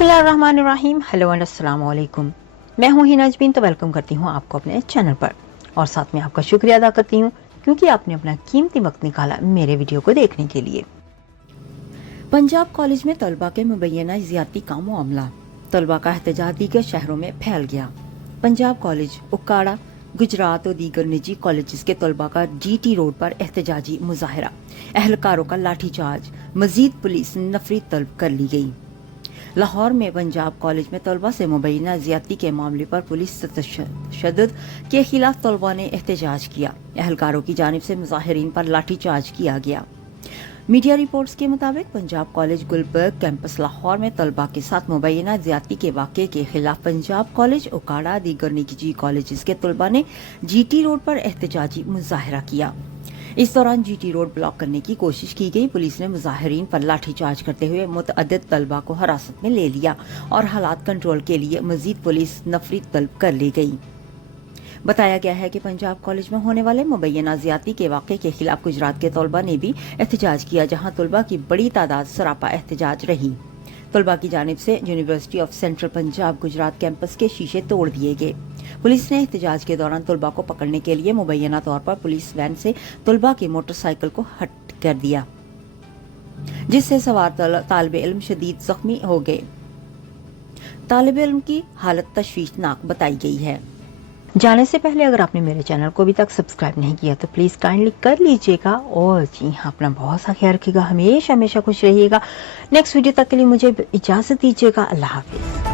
बिस्मिल्लाहिर्रहमानिर्रहीम। Hello and अस्सलाम वालेकुम। मैं हूं हिना अजमीन, तो वेलकम करती हूं आपको अपने चैनल पर और साथ में आपका शुक्रिया अदा करती हूं क्योंकि आपने अपना कीमती वक्त निकाला मेरे वीडियो को देखने के लिए। पंजाब कॉलेज में तलबा के मुबैना ज्यादती का मामला, तलबा का एहतजाज दीगर शहरों में फैल गया। पंजाब कॉलेज उकाड़ा, गुजरात और दीगर निजी कॉलेज के तलबा का GT रोड पर एहतजाजी मुजाहरा, अहलकारों का लाठीचार्ज, मजीद पुलिस नफरी तलब कर ली गई। लाहौर में पंजाब कॉलेज में तलबा से मुबैना ज्यादती के मामले पर पुलिस तशद्दुद के खिलाफ तलबा ने एहतजाज किया। अहलकारों की जानिब से मुजाहिरीन पर लाठीचार्ज किया गया। मीडिया रिपोर्ट्स के मुताबिक पंजाब कॉलेज गुलबर्ग कैंपस लाहौर में तलबा के साथ मुबैना ज्यादती के वाक़े के खिलाफ पंजाब कॉलेज उकाड़ा दीगर निजी कॉलेज के तलबा ने GT रोड पर एहतजाजी मुजाहरा किया। इस दौरान GT रोड ब्लॉक करने की कोशिश की गई। पुलिस ने मुजाहिरीन पर लाठीचार्ज करते हुए मुतअद्दिद तलबा को हिरासत में ले लिया और हालात कंट्रोल के लिए मजीद पुलिस नफरी तलब कर ली गई। बताया गया है कि पंजाब कॉलेज में होने वाले मुबैना ज्यादती के वाक़े के खिलाफ गुजरात के तलबा ने भी एहतजाज किया, जहां तलबा की बड़ी तादाद सरापा एहतजाज रही। तलबा की जानिब से university of central Punjab Gujarat campus के शीशे तोड़ दिए गए। पुलिस ने एहतजाज के दौरान तलबा को पकड़ने के लिए मुबैना तौर पर पुलिस वैन से तलबा की मोटरसाइकिल को हट कर दिया, जिससे सवार तालिब इल्म शदीद जख्मी हो गए। तालिब इल्म की हालत तशवीशनाक बताई गई है। जाने से पहले अगर आपने मेरे चैनल को अभी तक सब्सक्राइब नहीं किया तो प्लीज काइंडली कर लीजिएगा और जी हाँ, अपना बहुत सा ख्याल रखिएगा, हमेशा खुश रहिएगा। नेक्स्ट वीडियो तक के लिए मुझे इजाजत दीजिएगा। अल्लाह हाफिज।